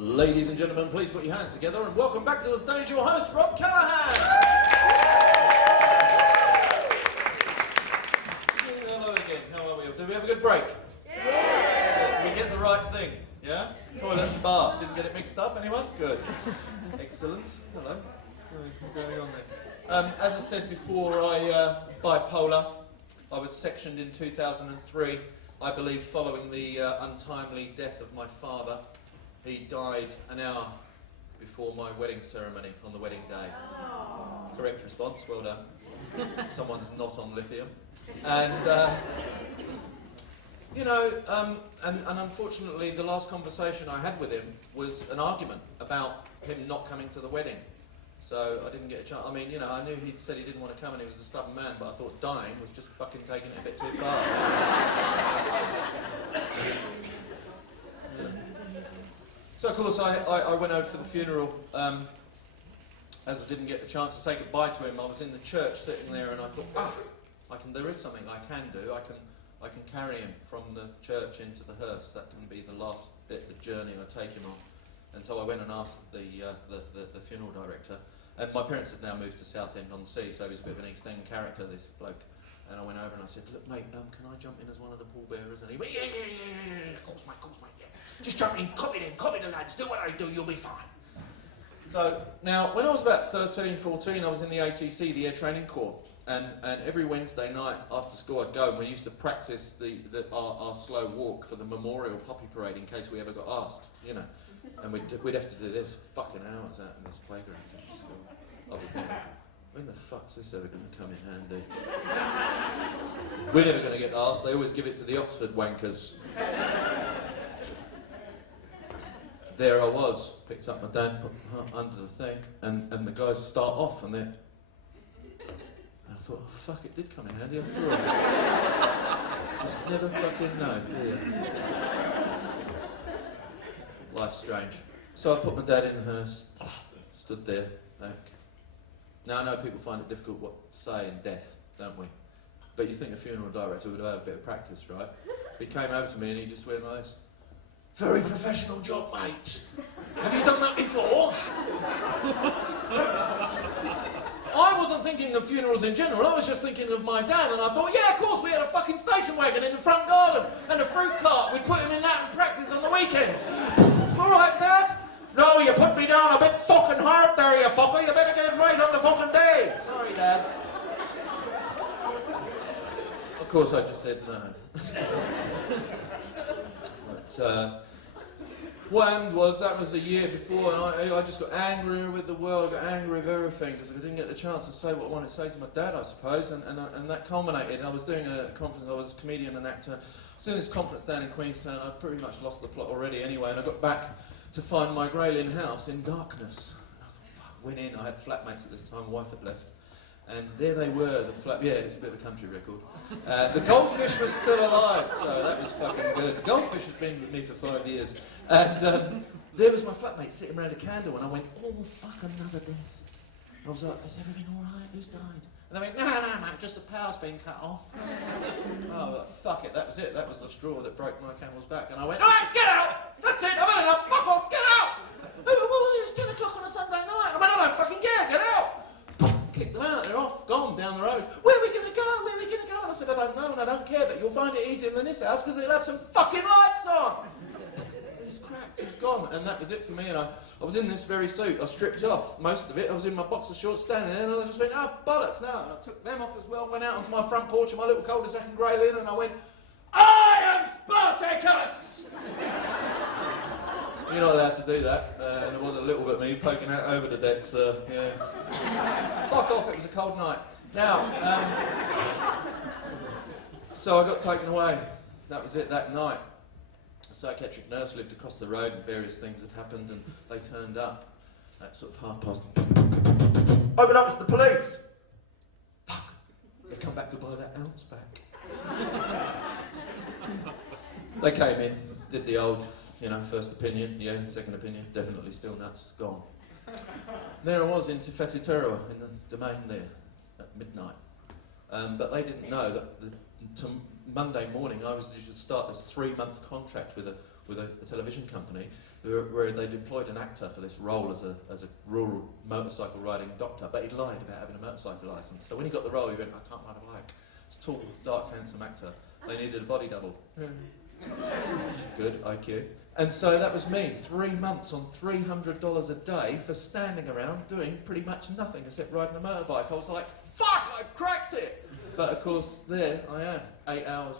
Ladies and gentlemen, please put your hands together and welcome back to the stage your host, Rob Callahan. Hello again. How are we? Did we have a good break? Yeah. Did we get the right thing? Yeah? Toilet and bath. Didn't get it mixed up? Anyone? Good. Excellent. Hello. What's going on there? As I said before, bipolar. I was sectioned in 2003, I believe, following the untimely death of my father. He died an hour before my wedding ceremony on the wedding day. Oh. Correct response, well done. Someone's not on lithium. And, you know, and unfortunately the last conversation I had with him was an argument about him not coming to the wedding. So I didn't get a chance. I mean, you know, I knew he'd said he didn't want to come and he was a stubborn man, but I thought dying was just fucking taking it a bit too far. Yeah. So of course I went over for the funeral. As I didn't get the chance to say goodbye to him, I was in the church sitting there, and I thought, oh, there is something I can do. I can carry him from the church into the hearse. That can be the last bit of the journey I take him on. And so I went and asked the funeral director. And my parents had now moved to Southend-on-Sea, so he was a bit of an East End character, this bloke. And I went over and I said, look, mate, can I jump in as one of the pallbearers? And he went, yeah, of course, mate, yeah. Just jump in, copy the lads, do what I do, you'll be fine. So, now, when I was about 13, 14, I was in the ATC, the Air Training Corps. And every Wednesday night after school I'd go, and we used to practice our slow walk for the Memorial Poppy Parade in case we ever got asked, you know. And we'd have to do this fucking hours out in this playground at school. I'd be thinking, when the fuck's this ever going to come in handy? We're never going to get asked. They always give it to the Oxford wankers. There I was, picked up my dad, put him under the thing, and the guys start off, and then I thought, oh, fuck, it did come in handy after all. Just never fucking know, do you? Life's strange. So I put my dad in the hearse, stood there, back. Now I know people find it difficult what to say in death, don't we? But you think a funeral director would have had a bit of practice, right? He came over to me and he just went like this. Very professional job, mate. Have you done that before? I wasn't thinking of funerals in general, I was just thinking of my dad, and I thought, yeah, of course, we had a fucking station wagon in the front garden, and a fruit cart. We'd put him in that and practice on the weekends. All right, Dad? No, you put me down a bit fucking hard there, you fucker. You better get it right on the fucking day. Sorry, Dad. Of course, I just said no. But, what happened was, that was a year before, and I just got angrier with the world, I got angry with everything, because I didn't get the chance to say what I wanted to say to my dad, I suppose, and that culminated. I was doing a conference, I was a comedian and actor. I was doing this conference down in Queenstown. I'd pretty much lost the plot already anyway, and I got back to find my Grayling house in darkness. And I thought, fuck, went in, I had flatmates at this time, my wife had left. And there they were, yeah, it's a bit of a country record. The goldfish was still alive, so that was fucking good. The goldfish had been with me for 5 years. And there was my flatmate sitting around a candle, and I went, oh, fuck, another death. And I was like, is everything all right? Who's died? And they went, no, mate, just the power's been cut off. Oh, fuck it, that was it. That was the straw that broke my camel's back. And I went, all right, get out! That's it, I've had enough, fuck off, get out! Well, it's 10 o'clock on a Sunday night. I went, I don't fucking care, get out! Kicked them out, they're off, gone down the road. Where are we going to go? Where are we going to go? And I said, I don't know and I don't care, but you'll find it easier than this house because it'll have some fucking lights on. It's cracked, it's gone, and that was it for me. And I was in this very suit, I stripped off most of it. I was in my boxer shorts standing there, and I just went, oh, bollocks, no. And I took them off as well, went out onto my front porch of my little cul-de-sac in Grayling, and I went, I am Spartacus! You're not allowed to do that, and there was a little bit of me poking out over the deck, so, yeah. Fuck off, it was a cold night. Now, so I got taken away. That was it that night. A psychiatric nurse lived across the road, and various things had happened, and they turned up at sort of past. Open up, it's the police! Fuck, they've come back to buy that ounce back. They came in, did the old, you know, first opinion, yeah, second opinion, definitely still nuts, gone. There I was in Tifeti Terror in the domain there at midnight. But they didn't know that Monday morning I was due to start this 3-month contract with a television company where they'd employed an actor for this role as a rural motorcycle riding doctor, but he'd lied about having a motorcycle licence. So when he got the role, he went, I can't ride a bike. It's a tall, dark, handsome actor. They needed a body double. Good IQ. And so that was me, 3 months on $300 a day for standing around doing pretty much nothing except riding a motorbike. I was like, fuck, I've cracked it! But of course, there I am, 8 hours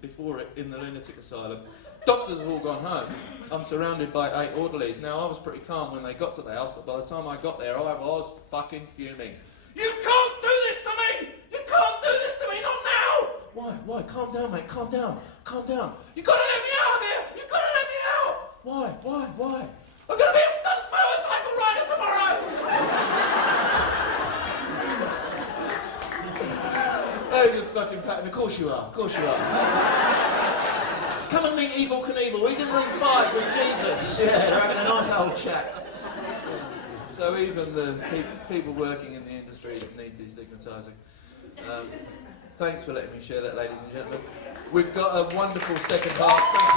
before it in the lunatic asylum. Doctors have all gone home. I'm surrounded by 8 orderlies. Now, I was pretty calm when they got to the house, but by the time I got there, I was fucking fuming. You can't do this to me! You can't do this to me, not now! Why? Calm down, mate, calm down. Calm down. You gotta let me out of here! You gotta let me out! Why? I'm gonna be a stunt motorcycle rider tomorrow! They just fucking patting me. Of course you are. Come and meet Evel Knievel. He's in room 5 with Jesus. Yeah, they're having a nice old chat. So even the people working in the industry need destigmatising. Thanks for letting me share that, ladies and gentlemen. We've got a wonderful second half. Thank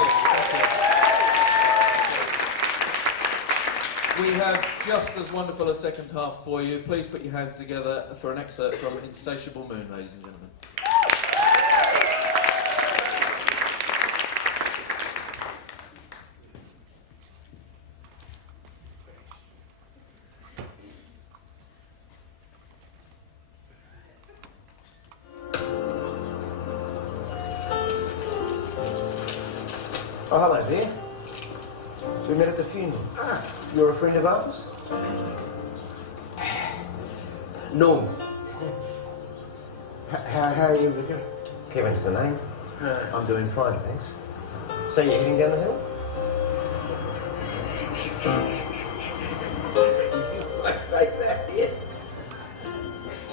you. We have just as wonderful a second half for you. Please put your hands together for an excerpt from Insatiable Moon, ladies and gentlemen. Oh, hello, dear. We met at the funeral. Ah, you're a friend of ours? No. How are you, Vicar? Kevin's the name. I'm doing fine, thanks. So you're heading down the hill? I say that, yeah.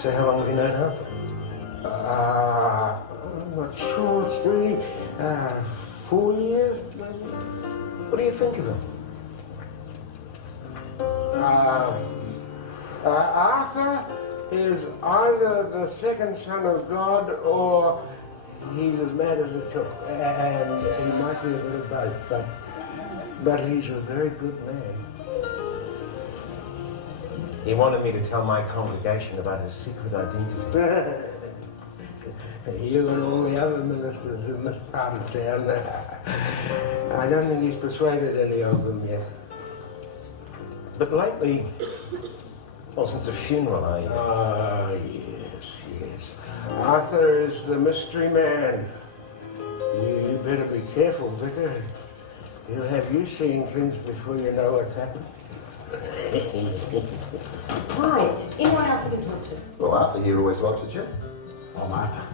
So how long have you known Harper? I'm not sure. 4 years, maybe. What do you think of him? Arthur is either the second son of God or he's as mad as a chook. And he might be a bit of both, but he's a very good man. He wanted me to tell my congregation about his secret identity. You and all the other ministers in this part of town. I don't think he's persuaded any of them yet. But lately, well, since the funeral, yes. Arthur is the mystery man. You better be careful, Vicar. He'll have you seeing things before you know what's happened. Right. Anyone else we can talk to? Well, Arthur here always likes a chat. Oh, Martha.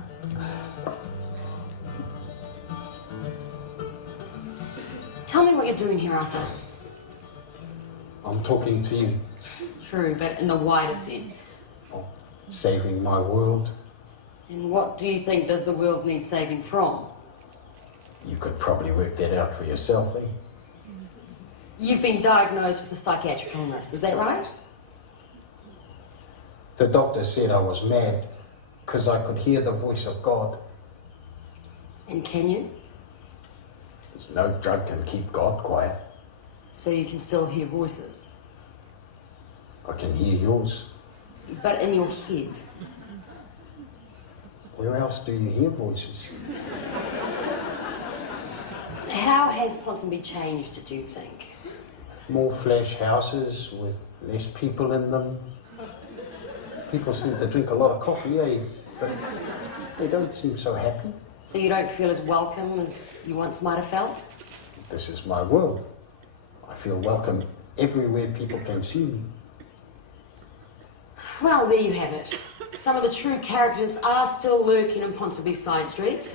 Tell me what you're doing here, Arthur. I'm talking to you. True, but in the wider sense. Oh, saving my world. And what do you think does the world need saving from? You could probably work that out for yourself, eh? You've been diagnosed with a psychiatric illness, is that right? The doctor said I was mad because I could hear the voice of God. And can you? There's no drug can keep God quiet. So you can still hear voices? I can hear yours. But in your head? Where else do you hear voices? How has Ponsonby changed, do you think? More flash houses with less people in them. People seem to drink a lot of coffee, eh? But they don't seem so happy. So you don't feel as welcome as you once might have felt? This is my world. I feel welcome everywhere people can see me. Well, there you have it. Some of the true characters are still lurking in Ponsonby's side streets.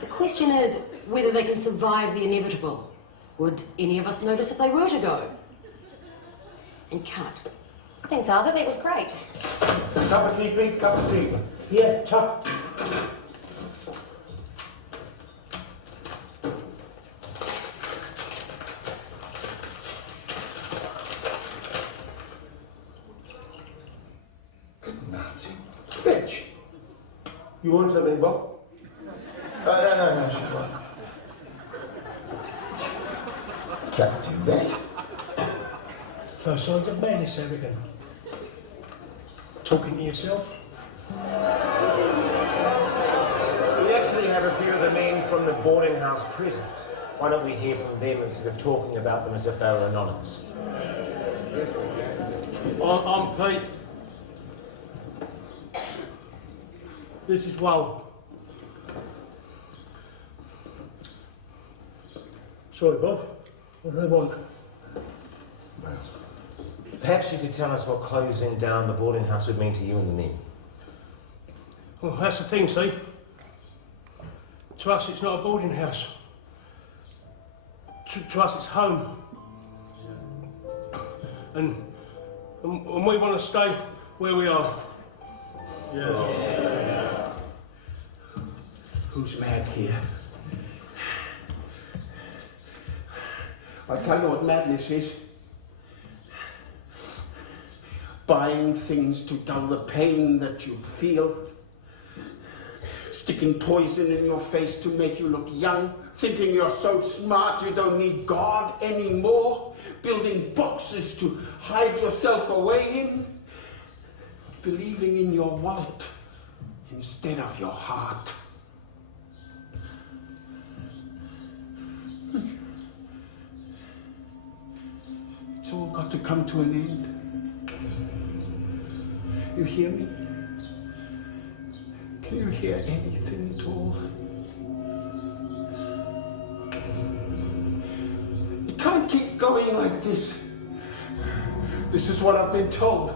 The question is whether they can survive the inevitable. Would any of us notice if they were to go? And cut. Thanks, Arthur. That was great. Cup of tea, Pete, cup of tea. Here, Chuck. Nazi. Bitch. You want something, Bob? Not too bad. First signs of madness, I reckon. Talking to yourself. We actually have a few of the men from the boarding house present. Why don't we hear from them instead of talking about them as if they were anonymous? I'm Pete. This is Will. Sorry, Bob. What do they want? Perhaps you could tell us what closing down the boarding house would mean to you and the men. Well, that's the thing, see? To us, it's not a boarding house. To us, it's home. And we want to stay where we are. Yeah. Who's mad here? I'll tell you what madness is. Buying things to dull the pain that you feel. Sticking poison in your face to make you look young. Thinking you're so smart you don't need God anymore. Building boxes to hide yourself away in. Believing in your wallet instead of your heart. It's all got to come to an end. You hear me? Can you hear anything at all? You can't keep going like this. This is what I've been told.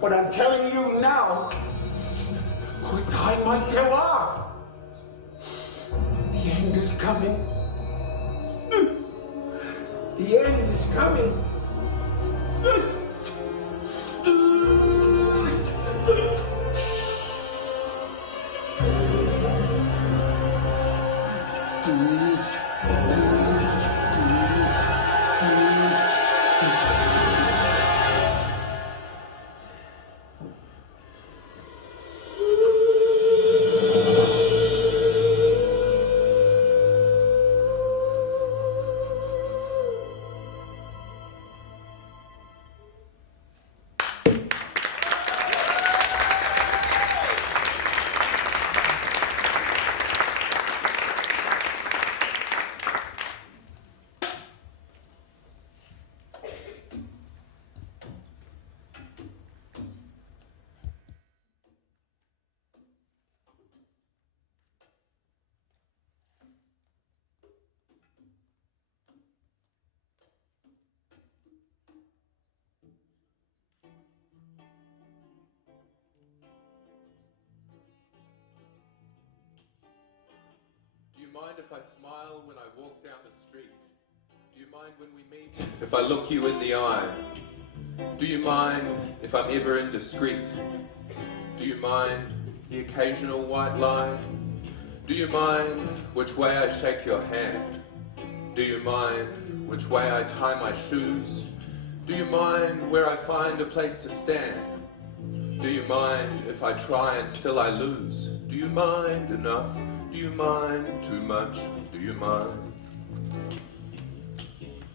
What I'm telling you now. Quick time my terroir. The end is coming. The end is coming. Do you mind if I smile when I walk down the street? Do you mind when we meet if I look you in the eye? Do you mind if I'm ever indiscreet? Do you mind the occasional white lie? Do you mind which way I shake your hand? Do you mind which way I tie my shoes? Do you mind where I find a place to stand? Do you mind if I try and still I lose? Do you mind enough? Do you mind too much? Do you mind?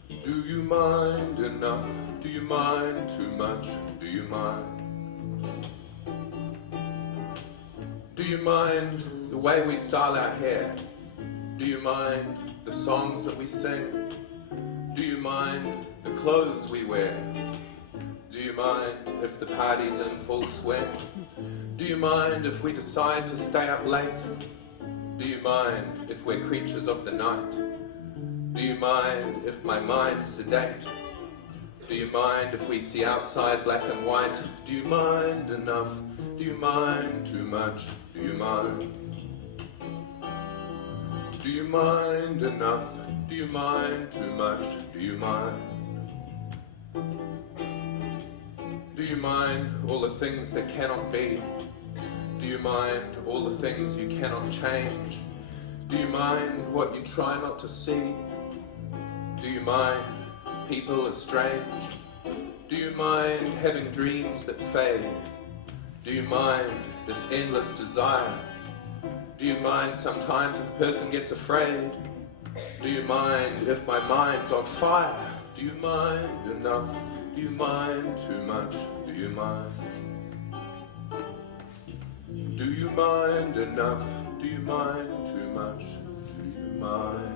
Do you mind enough? Do you mind too much? Do you mind? Do you mind the way we style our hair? Do you mind the songs that we sing? Do you mind the clothes we wear? Do you mind if the party's in full swing? Do you mind if we decide to stay up late? Do you mind if we're creatures of the night? Do you mind if my mind's sedate? Do you mind if we see outside black and white? Do you mind enough? Do you mind too much? Do you mind? Do you mind enough? Do you mind too much? Do you mind? Do you mind all the things that cannot be? Do you mind all the things you cannot change? Do you mind what you try not to see? Do you mind people are strange? Do you mind having dreams that fade? Do you mind this endless desire? Do you mind sometimes if a person gets afraid? Do you mind if my mind's on fire? Do you mind enough? Do you mind too much? Do you mind? Do you mind enough? Do you mind too much? Do you mind?